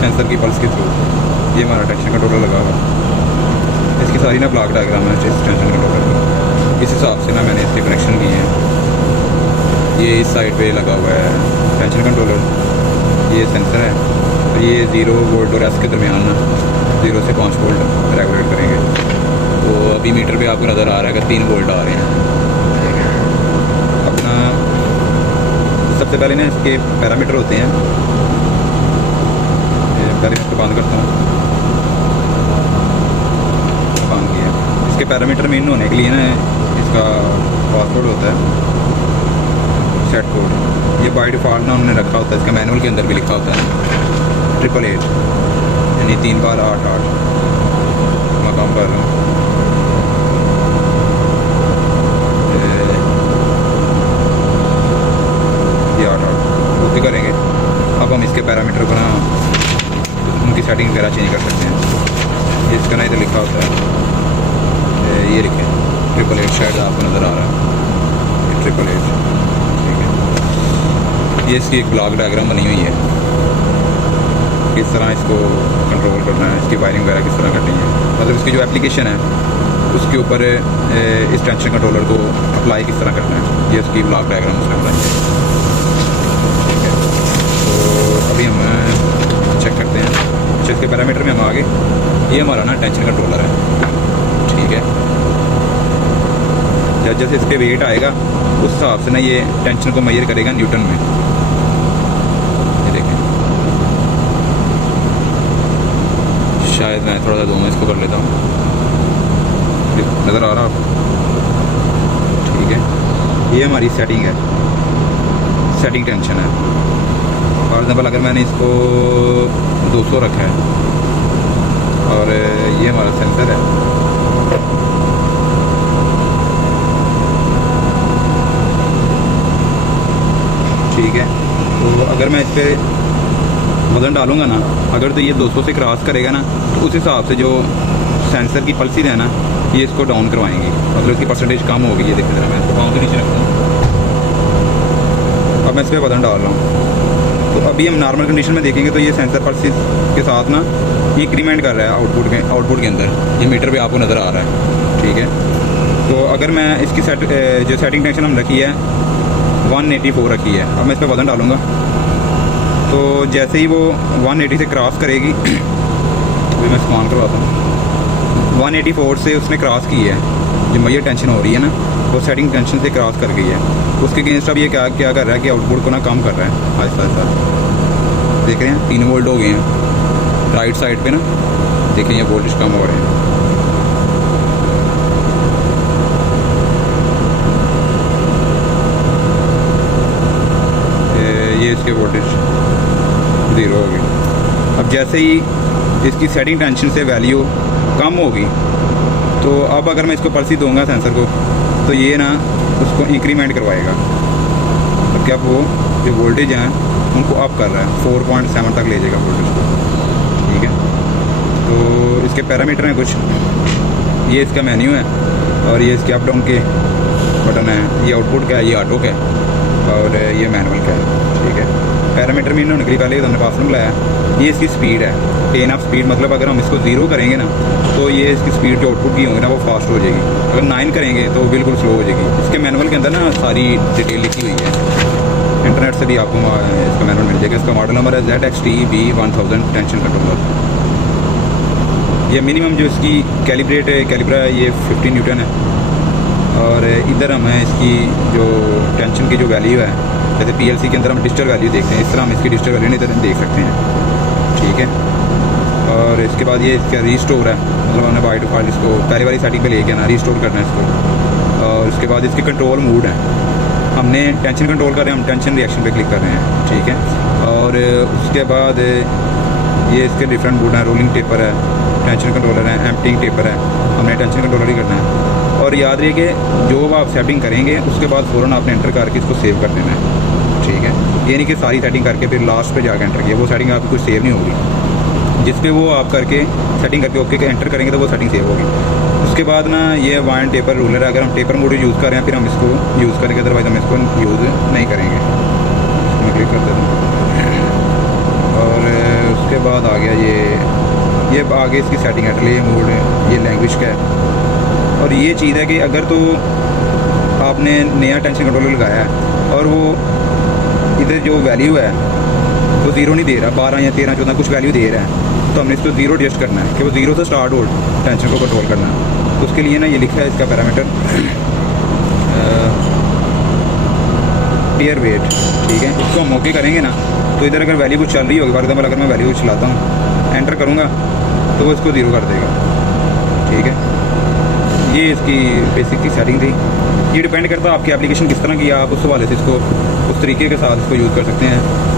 Sensor की pulse के through. ये हमारा टेंशन कंट्रोलर लगा हुआ है। इसकी सारी ना ब्लॉक डायग्राम है इस टेंशन कंट्रोलर की। इस हिसाब से ना मैंने इसके कनेक्शन किए हैं। ये इस साइड पे लगा हुआ है टेंशन कंट्रोलर, ये सेंसर है, और ये 0 वोल्ट और एस के दरमियान ना 0 से 5 वोल्ट रेगुलेट करेंगे। तो अभी मीटर पे आपको नज़र आ रहा है कि 3 वोल्ट आ रहे हैं। अपना सबसे पहले ना इसके पैरामीटर होते हैं, पहले मैं इसको बंद करता हूँ। बंद किया। इसके पैरामीटर मेन होने के लिए ना इसका पासवर्ड होता है, सेट कोड। ये बाय डिफ़ॉल्ट ना उन्होंने रखा होता है, इसका मैनुअल के अंदर भी लिखा होता है 888, यानी 3 बार 8 मैं काम कर रहा हूँ। ओके करेंगे। अब हम इसके पैरामीटर को ना उनकी सेटिंग वगैरह चेंज कर सकते हैं। ये इसका ना इधर लिखा होता है, ये लिखे 888, शायद आपको नज़र आ रहा है 888, ठीक है। ये इसकी एक ब्लॉक डायग्राम बनी हुई है, किस तरह इसको कंट्रोल करना है, इसकी वायरिंग वगैरह किस तरह करनी है, मतलब इसकी जो एप्लीकेशन है उसके ऊपर इस टेंशन कंट्रोलर को अप्लाई किस तरह करना है, ये उसकी ब्लॉक डायग्राम उसमें बनाई है। अभी हम चेक करते हैं। अच्छा, इसके पैरामीटर में हम आगे, ये हमारा ना टेंशन कंट्रोलर है, ठीक है। जब जैसे इस पर वेट आएगा उस हिसाब से ना ये टेंशन को मेजर करेगा न्यूटन में। ये देखें, शायद मैं थोड़ा सा दूर में इसको कर लेता हूँ, नज़र आ रहा आपको, ठीक है। ये हमारी सेटिंग है, सेटिंग टेंशन है। फॉर एग्जाम्पल अगर मैंने इसको 200 रखा है और ये हमारा सेंसर है, ठीक है। तो अगर मैं इस पर वज़न डालूंगा ना, अगर तो ये 200 से क्रॉस करेगा ना, तो उस हिसाब से जो सेंसर की पल्सेस है ना, ये इसको डाउन करवाएंगी, मतलब इसकी परसेंटेज कम होगी। ये देखिए, मैं इसको पाँव के नीचे रखता हूँ। अब मैं इस पर वज़न डाल रहा हूँ, तो अभी हम नॉर्मल कंडीशन में देखेंगे तो ये सेंसर पल्सेस के साथ ना ये इंक्रीमेंट कर रहा है आउटपुट के अंदर। ये मीटर पे आपको नज़र आ रहा है, ठीक है। तो अगर मैं इसकी जो सेटिंग टेंशन हम रखी है 184 रखी है, अब मैं इस पर वज़न डालूँगा तो जैसे ही वो 180 से क्रॉस करेगी अभी मैं स्कैन करवाता हूँ। 184 से उसने क्रॉस की है, जो मेजर टेंशन हो रही है ना, वो सेटिंग टेंशन से क्रॉस कर गई है। उसके अगेंस्ट अब ये क्या कर रहा है कि आउटपुट को ना कम कर रहा है आहिस्ता आहिस्ता। देख रहे हैं 3 वोल्ट हो गए हैं राइट साइड पे ना, देखें ये वोल्टेज कम हो रहे हैं। ये इसके वोल्टेज 0 हो गए। अब जैसे ही इसकी सेटिंग टेंशन से वैल्यू कम होगी तो अब अगर मैं इसको पल्स दूंगा सेंसर को, तो ये ना उसको इंक्रीमेंट करवाएगा। अब क्या वो जो वोल्टेज हैं उनको अप कर रहा है, 4.7 तक ले जाएगा वोल्टेज को, ठीक है। तो इसके पैरामीटर हैं कुछ, ये इसका मेन्यू है और ये इसके अप डाउन के बटन है। ये आउटपुट का है, ये ऑटो का है और ये मैनुअल का है, ठीक है। पैरामीटर में होने के लिए पहले हमने पासवर्ड बुलाया। ये इसकी स्पीड है, 10 ऑफ स्पीड, मतलब अगर हम इसको 0 करेंगे ना तो ये इसकी स्पीड जो आउटपुट की होगी ना वो फास्ट हो जाएगी। अगर 9 करेंगे तो बिल्कुल स्लो हो जाएगी। इसके मैनुअल के अंदर ना सारी डिटेल लिखी हुई है, इंटरनेट से भी आपको इसका मैनुअल मिल जाएगा। इसका मॉडल नंबर है ZXT-B1000 टेंशन कंट्रोलर। ये मिनिमम जो इसकी कैलिब्रा है ये 15 न्यूटन है। और इधर हमें इसकी जो टेंशन की जो वैल्यू है, जैसे PLC के अंदर हम डिजिटल वैल्यू देखते हैं, इस तरह हम इसकी डिजिटल वैल्यू इधर देख सकते हैं, ठीक है। और इसके बाद ये इसका रीस्टोर है, मतलब हमने बाय डिफ़ॉल्ट इसको पहले वाली सेटिंग पे लेके आना, रीस्टोर करना है इसको। और उसके बाद इसके कंट्रोल मूड है, हमने टेंशन कंट्रोल कर रहे हैं, हम टेंशन रिएक्शन पे क्लिक कर रहे हैं, ठीक है। और उसके बाद ये इसके डिफरेंट मूड हैं, रोलिंग टेपर है, टेंशन कंट्रोलर है, एम्प्टिंग टेपर है, हमने टेंशन कंट्रोलर ही करना है। और याद रहिए कि जो आप सेटिंग करेंगे उसके बाद फ़ौरन आपने एंटर करके इसको सेव कर देना है, ठीक है। ये नहीं कि सारी सेटिंग करके फिर लास्ट पे जाकर एंटर किया, वो सेटिंग आपकी कुछ सेव नहीं होगी। जिस पे वो आप करके सेटिंग करके ओके एंटर करेंगे तो वो सेटिंग सेव होगी। उसके बाद ना ये वाइन टेपर रूलर है, अगर हम टेपर मोड यूज़ कर रहे हैं फिर हम इसको यूज़ करेंगे, अदरवाइज हम इसको यूज़ नहीं करेंगे। इसको मैं क्लिक कर देता हूँ। और उसके बाद बाद आ गया ये आगे इसकी सेटिंग है, डिले मोड, ये लैंग्वेज का है। और ये चीज़ है कि अगर तो आपने नया टेंशन कंट्रोलर लगाया है और वो इधर जो वैल्यू है वो ज़ीरो नहीं दे रहा, 12 या 13 14 कुछ वैल्यू दे रहा है, तो हमने इसको ज़ीरो एडजस्ट करना है कि वो ज़ीरो से स्टार्ट हो टेंशन को कंट्रोल करना है। उसके लिए ना ये लिखा है इसका पैरामीटर टीयर वेट, ठीक है। इसको हम ओके करेंगे ना, तो इधर अगर वैल्यू कुछ चल रही होगी, फॉर एग्जाम्पल अगर मैं वैल्यू कुछ चलाता हूँ, एंटर करूँगा तो वो इसको ज़ीरो कर देगा, ठीक है। ये इसकी बेसिक की सेटिंग थी। ये डिपेंड करता है आपकी एप्लीकेशन किस तरह की है, आप उस हवाले से इसको उस तरीके के साथ इसको यूज़ कर सकते हैं।